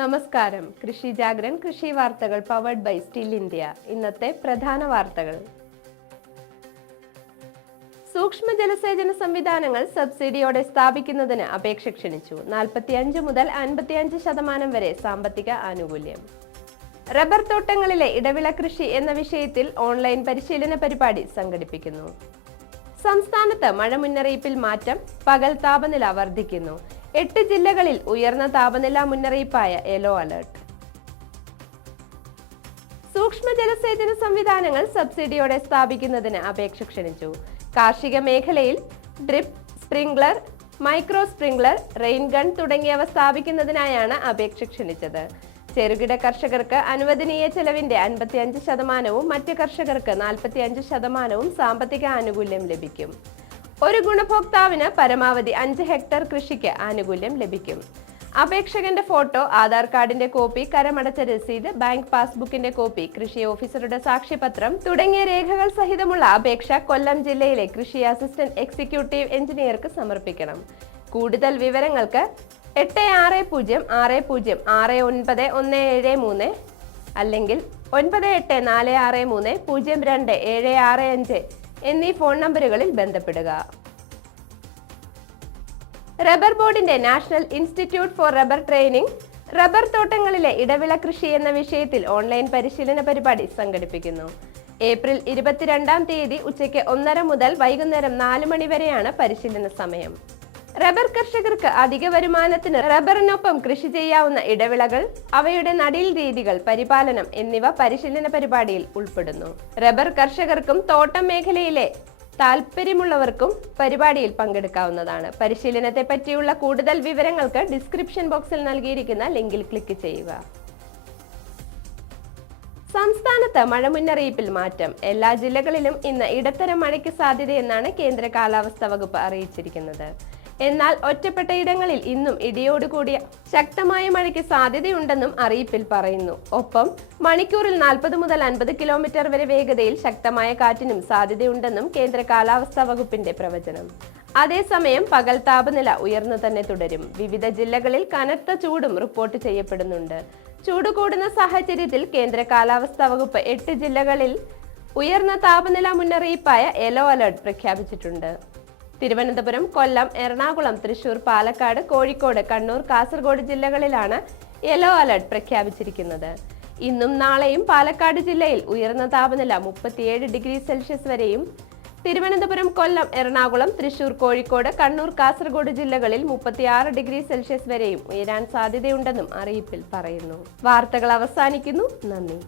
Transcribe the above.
നമസ്കാരം. കൃഷി ജാഗ്രൻ കൃഷി വാർത്തകൾ പവർഡ് ബൈ സ്റ്റിൽ ഇന്ത്യ ഇന്നത്തെ പ്രധാന വാർത്തകൾ. സൂക്ഷ്മ ജലസേചന സംവിധാനങ്ങൾ സബ്സിഡിയോടെ സ്ഥാപിക്കുന്നതിന് അപേക്ഷ ക്ഷണിച്ചു. നാൽപ്പത്തിയഞ്ച് മുതൽ അൻപത്തിയഞ്ച് ശതമാനം വരെ സാമ്പത്തിക ആനുകൂല്യം. റബ്ബർ തോട്ടങ്ങളിലെ ഇടവിള കൃഷി എന്ന വിഷയത്തിൽ ഓൺലൈൻ പരിശീലന പരിപാടി സംഘടിപ്പിക്കുന്നു. സംസ്ഥാനത്ത് മഴ മുന്നറിയിപ്പിൽ മാറ്റം പകൽ താപനില വർദ്ധിക്കുന്നു. എട്ട് ജില്ലകളിൽ ഉയർന്ന താപനില മുന്നറിയിപ്പായ യെല്ലോ അലർട്ട്. സൂക്ഷ്മ ജലസേചന സംവിധാനങ്ങൾ സബ്സിഡിയോടെ സ്ഥാപിക്കുന്നതിന് അപേക്ഷ ക്ഷണിച്ചു. കാർഷിക മേഖലയിൽ drip sprinkler micro sprinkler rain gun തുടങ്ങിയവ സ്ഥാപിക്കുന്നതിനായാണ് അപേക്ഷ ക്ഷണിച്ചത്. ചെറുകിട കർഷകർക്ക് അനുവദനീയ ചെലവിന്റെ അൻപത്തിയഞ്ച് ശതമാനവും മറ്റ് കർഷകർക്ക് നാൽപ്പത്തിയഞ്ച് ശതമാനവും സാമ്പത്തിക ആനുകൂല്യം ലഭിക്കും. ഒരു ഗുണഭോക്താവിന് പരമാവധി അഞ്ച് ഹെക്ടർ കൃഷിക്ക് ആനുകൂല്യം ലഭിക്കും. അപേക്ഷകന്റെ ഫോട്ടോ ആധാർ കാർഡിന്റെ കോപ്പി കരമടച്ച രസീത് ബാങ്ക് പാസ്ബുക്കിന്റെ കോപ്പി കൃഷി ഓഫീസറുടെ സാക്ഷ്യപത്രം തുടങ്ങിയ രേഖകൾ സഹിതമുള്ള അപേക്ഷ കൊല്ലം ജില്ലയിലെ കൃഷി അസിസ്റ്റന്റ് എക്സിക്യൂട്ടീവ് എഞ്ചിനീയർക്ക് സമർപ്പിക്കണം. കൂടുതൽ വിവരങ്ങൾക്ക് എട്ട് ആറ് പൂജ്യം ആറ് പൂജ്യം ആറ് ഒൻപത് ഒന്ന് ഏഴ് മൂന്ന് അല്ലെങ്കിൽ ഒൻപത് എട്ട് നാല് ആറ് മൂന്ന് പൂജ്യം രണ്ട് ഏഴ് ആറ് അഞ്ച് എന്നീ ഫോൺ നമ്പറുകളിൽ ബന്ധപ്പെടുക. റബ്ബർ ബോർഡിന്റെ national institute for rubber training rubber തോട്ടങ്ങളിലെ ഇടവിള കൃഷി എന്ന വിഷയത്തിൽ ഓൺലൈൻ പരിശീലന പരിപാടി സംഘടിപ്പിക്കുന്നു. ഏപ്രിൽ ഇരുപത്തിരണ്ടാം തീയതി ഉച്ചയ്ക്ക് ഒന്നര മുതൽ വൈകുന്നേരം നാല് മണി വരെയാണ് പരിശീലന സമയം. റബ്ബർ കർഷകർക്ക് അധിക വരുമാനത്തിന് റബ്ബറിനൊപ്പം കൃഷി ചെയ്യാവുന്ന ഇടവിളകൾ അവയുടെ നടീൽ രീതികൾ പരിപാലനം എന്നിവ പരിശീലന പരിപാടിയിൽ ഉൾപ്പെടുന്നു. റബ്ബർ കർഷകർക്കും തോട്ടം മേഖലയിലെ താല്പര്യമുള്ളവർക്കും പരിപാടിയിൽ പങ്കെടുക്കാവുന്നതാണ്. പരിശീലനത്തെ പറ്റിയുള്ള കൂടുതൽ വിവരങ്ങൾക്ക് ഡിസ്ക്രിപ്ഷൻ ബോക്സിൽ നൽകിയിരിക്കുന്ന ലിങ്കിൽ ക്ലിക്ക് ചെയ്യുക. സംസ്ഥാനത്ത് മഴ മുന്നറിയിപ്പിൽ മാറ്റം. എല്ലാ ജില്ലകളിലും ഇന്ന് ഇടത്തരം മഴയ്ക്ക് സാധ്യതയെന്നാണ് കേന്ദ്ര കാലാവസ്ഥാ വകുപ്പ് അറിയിച്ചിരിക്കുന്നത്. എന്നാൽ ഒറ്റപ്പെട്ട ഇടങ്ങളിൽ ഇന്നും ഇടിയോടുകൂടിയ ശക്തമായ മഴയ്ക്ക് സാധ്യതയുണ്ടെന്നും അറിയിപ്പിൽ പറയുന്നു. ഒപ്പം മണിക്കൂറിൽ നാൽപ്പത് മുതൽ അൻപത് കിലോമീറ്റർ വരെ വേഗതയിൽ ശക്തമായ കാറ്റിനും സാധ്യതയുണ്ടെന്നും കേന്ദ്ര കാലാവസ്ഥാ വകുപ്പിന്റെ പ്രവചനം. അതേസമയം പകൽ താപനില ഉയർന്നു തന്നെ തുടരും. വിവിധ ജില്ലകളിൽ കനത്ത ചൂടും റിപ്പോർട്ട് ചെയ്യപ്പെടുന്നുണ്ട്. ചൂട് കൂടുന്ന സാഹചര്യത്തിൽ കേന്ദ്ര കാലാവസ്ഥാ വകുപ്പ് എട്ട് ജില്ലകളിൽ ഉയർന്ന താപനില മുന്നറിയിപ്പായ യെല്ലോ അലർട്ട് പ്രഖ്യാപിച്ചിട്ടുണ്ട്. തിരുവനന്തപുരം കൊല്ലം എറണാകുളം തൃശൂർ പാലക്കാട് കോഴിക്കോട് കണ്ണൂർ കാസർഗോഡ് ജില്ലകളിലാണ് യെല്ലോ അലർട്ട് പ്രഖ്യാപിച്ചിരിക്കുന്നത്. ഇന്നും നാളെയും പാലക്കാട് ജില്ലയിൽ ഉയർന്ന താപനില മുപ്പത്തിയേഴ് ഡിഗ്രി സെൽഷ്യസ് വരെയും തിരുവനന്തപുരം കൊല്ലം എറണാകുളം തൃശൂർ കോഴിക്കോട് കണ്ണൂർ കാസർഗോഡ് ജില്ലകളിൽ മുപ്പത്തിയാറ് ഡിഗ്രി സെൽഷ്യസ് വരെയും ഉയരാൻ സാധ്യതയുണ്ടെന്നും അറിയിപ്പിൽ പറയുന്നു. വാർത്തകൾ അവസാനിക്കുന്നു. നന്ദി.